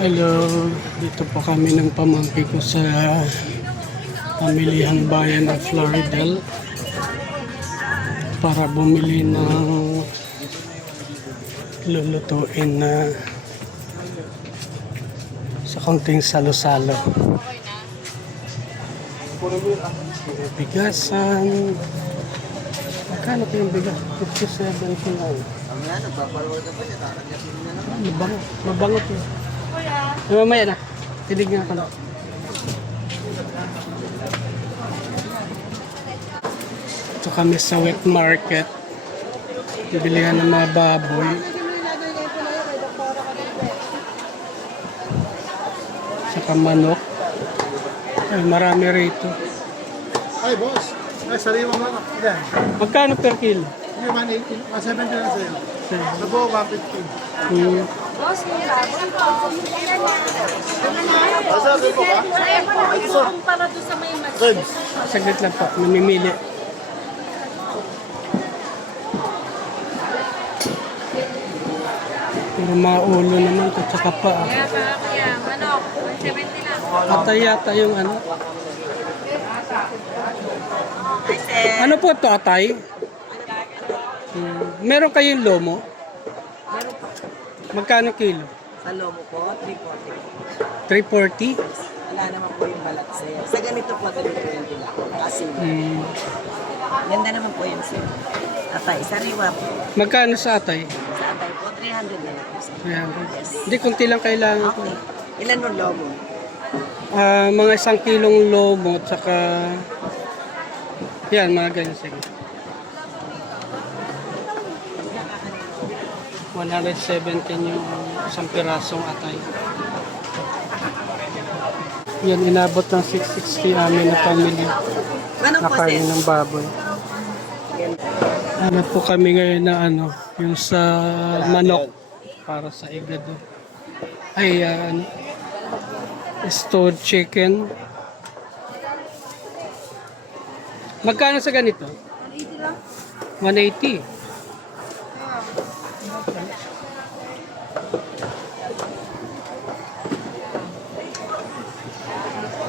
Hello, dito po kami ng pamangkin ko sa pamilihang bayan ng Floridel para bumili ng lulutuin na sa konting salo-salo. Bigasan. Magkano po yung bigas? 57 lang. Mabango po. Mamaya na. Tinig nga ko na. Ito kami sa wet market. Bibilihan ng mga baboy. Saka manok. Ay, marami rito. Ay, boss. Ay, sariwang manok. Yan. Magkano per kilo? Yung 180. 170 lang sa'yo. Sa buo, 150. Boss, Sabi mo ba? para doon sa may mas. Ribs. Saglit lang po. Namimili. Puro mga ulo naman at saka pa. Kaya, manok, 170 lang. Atay yata yung ano. Ano po ito, atay? Meron kayong lomo? Meron po. Magkano kilo? Sa lomo po, 340. 340? Wala naman po yung balat sa'yo. Sa ganito po, 320 lang. Kasi ganda naman po yun sa'yo. Atay, sariwa po. Magkano sa atay? Sa atay po, 300 na lang po sa'yo. 300. Hindi, kunti lang kailangan ko. Okay. Ilan mo lomo? Mga 1 kilong lomo at saka yan, mga ganyan. Sige. 117 yung isang pirasong atay. Yan, inabot ng 660 amin na pamilya. Manok po, Nakain sir. ng baboy. Ano po kami ngayon na ano, yung sa manok para sa igado. Ay, ano, stewed chicken. Magkano sa ganito? 180.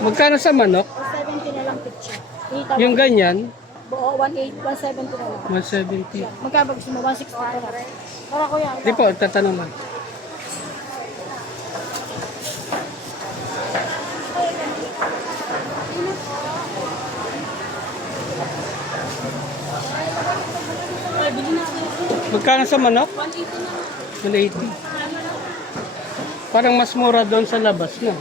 Magkano sa manok? 170 na lang picture. Yung ganyan, Buo, 170 na lang. 170. Magkano gusto mo? 160 na lang. Para ko yan. Di po, tatanong lang. Magkano sa manok? 180. Parang mas mura doon sa labas na.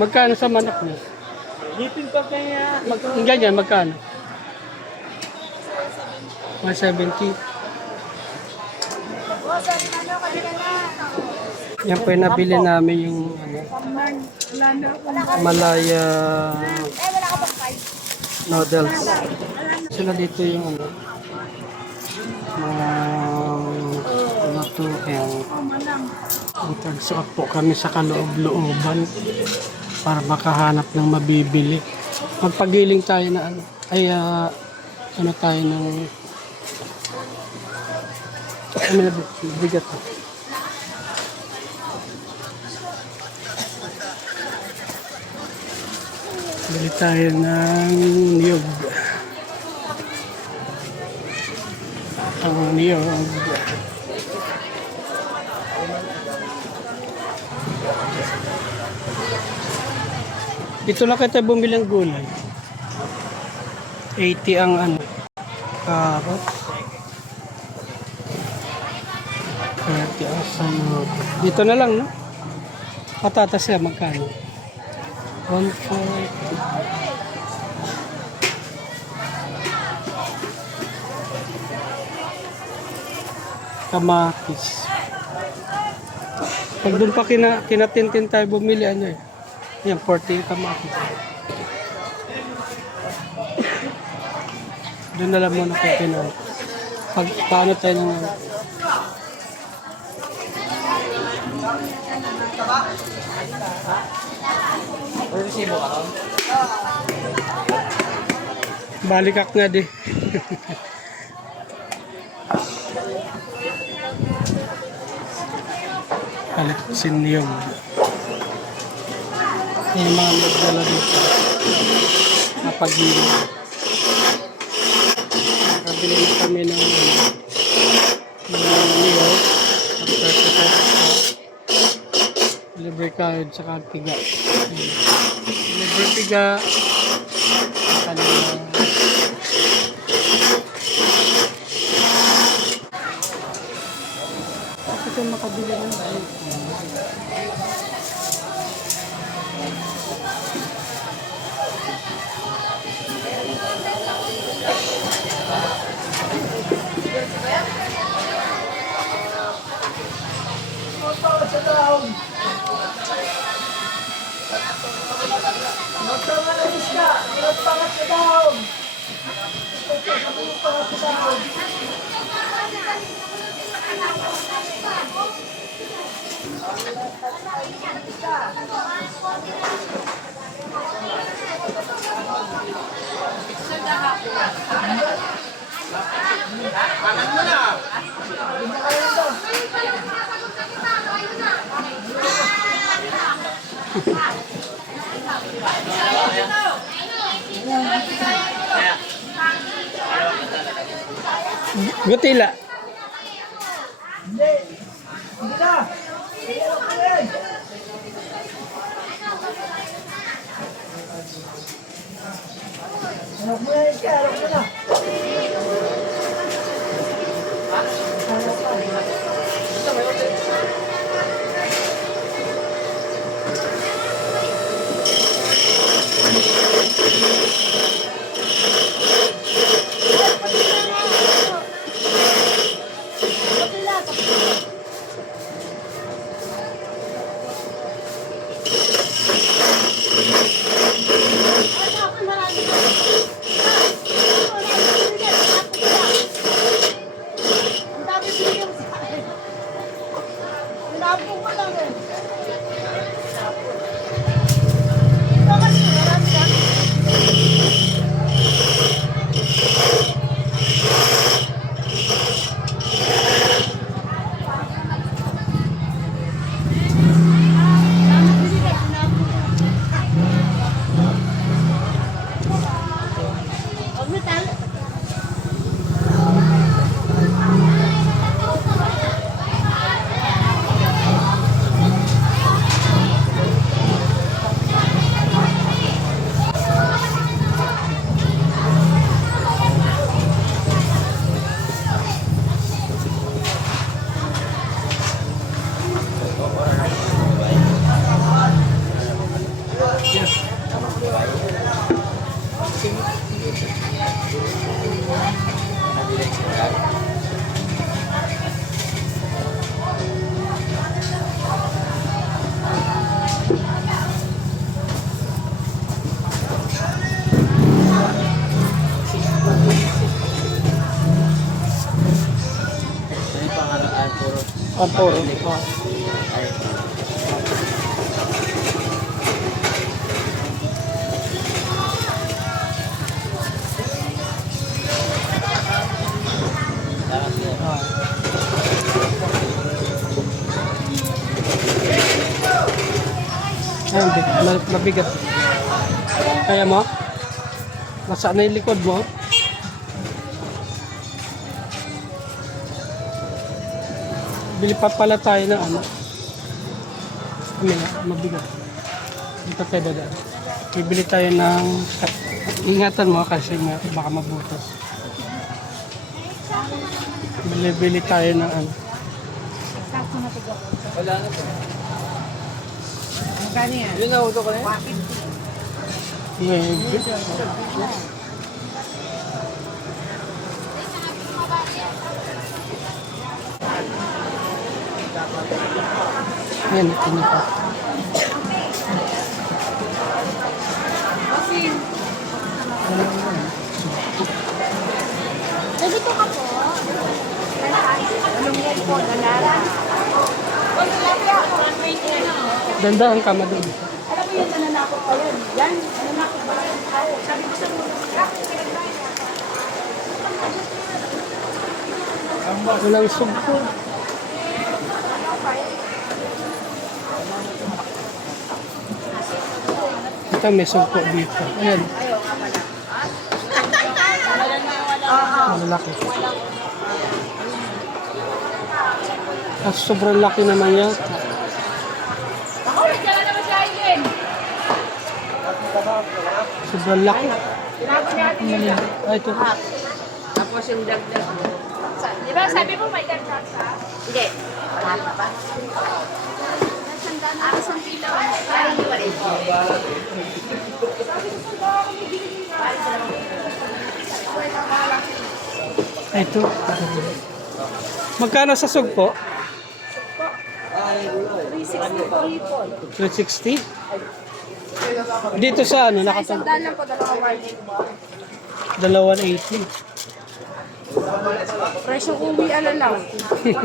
Magkano sa manok niya? Ganyan, magkano? 170. Yan po yung nabili namin yung ano, Malaya noodles. Sila dito yung ano, mga lutuin. Nagsuot po kami sa kaloob-looban para makahanap ng mabibili. Magpagiling tayo na ano, ay ano tayo ng bigat. Bili tayo ng niyog. Ang niyog. Dito na kita bumili ng gulay. 80 ang ano, carrots. 30 ang sanod. Dito na lang, no? Patatas yan, magkano? 140. Kamatis. Pag doon pa kinatintin tayo bumili, ano eh. Yan, 40 yung kamatis. Doon na lang muna kayo kinain. Pag paano tayo ng Balikak nga di. Palipsin yung mga nagdala dito. Kapag-iwi. Nakabili na kami ng niyo. Ang 30 libre card sa piga. Libre piga. Kanina. Kasi makabili ng Gutila. Puro. Mabigat. Kaya mo? Nasaan na yung likod mo? Bili pa pala tayo ng ano. Mabigat. Dito tayo dadaan. Bibili tayo ng... Ingatan mo kasi nga baka mabutas. Bili tayo ng ano. Wala na po. Magkano yan? Yun na, uto ko na yan. Yan, ito na pa. Nandito ka po. Anong yan po? Nalara. Dandahan ka madun. Alam mo yun, nananakot pa yun. Yan, nananakot pa yun. Sabi ko sa mga, Walang sugpo. Ito, may sugpo dito. Ayan. Malalaki. At sobrang laki naman yan. Ako, nandiyan naman si Aileen. Sobrang laki. Tinago ni Ate Yulia. Ay, ito. Tapos yung dagdag mo. Di ba sabi mo may dagdag sa? Hindi. Lahat pa. Nasandaan ako sa pilaw. Ay, ito. Magkano sa sugpo? 360 po hipon. 360? Dito sa ano, nakatag Sandaan lang po, dalawang warning. 280. Presyo uwi, ano lang. Okay,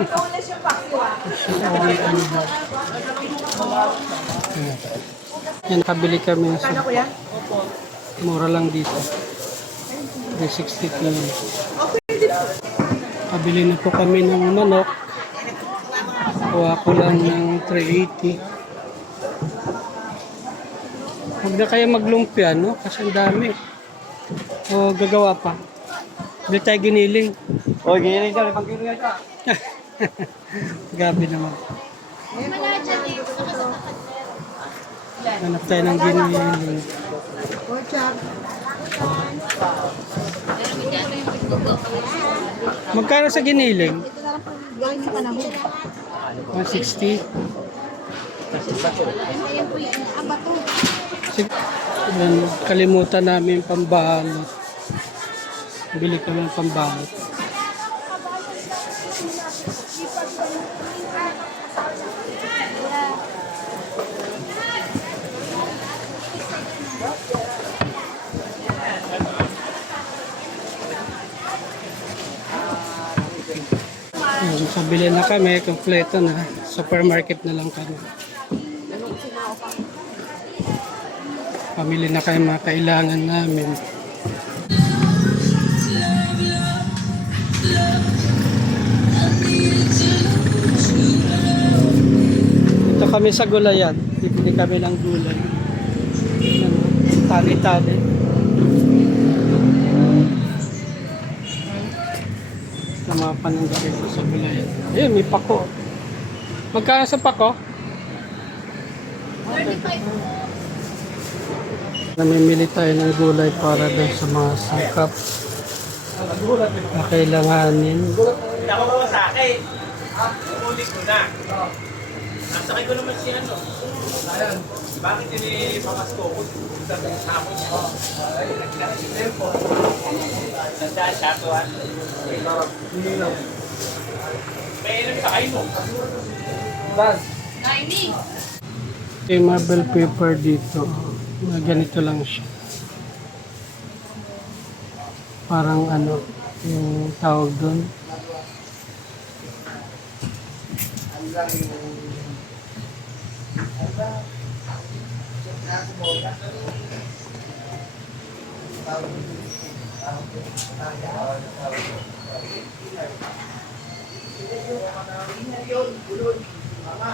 ano ba? Yan, kabili kami ng Ano kuya? mura lang dito. 360 kilo. Kabili na po kami ng manok. Kuha ko lang ng 380. Huwag na kayo maglumpia, no? Kasi ang dami. O, gagawa pa. Hindi tayo giniling. O, giniling ka. Ipang giniling ka. Gabi naman. Hanap tayo ng giniling. Magkano sa giniling? 160. Yan, kalimutan namin pambalot. Bili kami ng pambalot. Yan, pabili na kami, kompleto na. Supermarket na lang kami. Pamili na kayo mga kailangan namin. Ito kami sa gulayan. Bibili kami ng gulay. Ano, tali-tali. Ito mga paninda dito sa gulayan. Ayun, may pako. Magkano sa pako? 35. Namimili tayo ng gulay para doon sa mga sakap na kailanganin. Ako ba sa akin? Umulit ko na. Nasakay ko naman si ano. Bakit yun pamasko ko? Sabi sa akin. Sandaan siya to ha. May ilang sakay mo. Timing. May marble paper dito. Na ganito lang siya. Parang ano, yung tawag doon.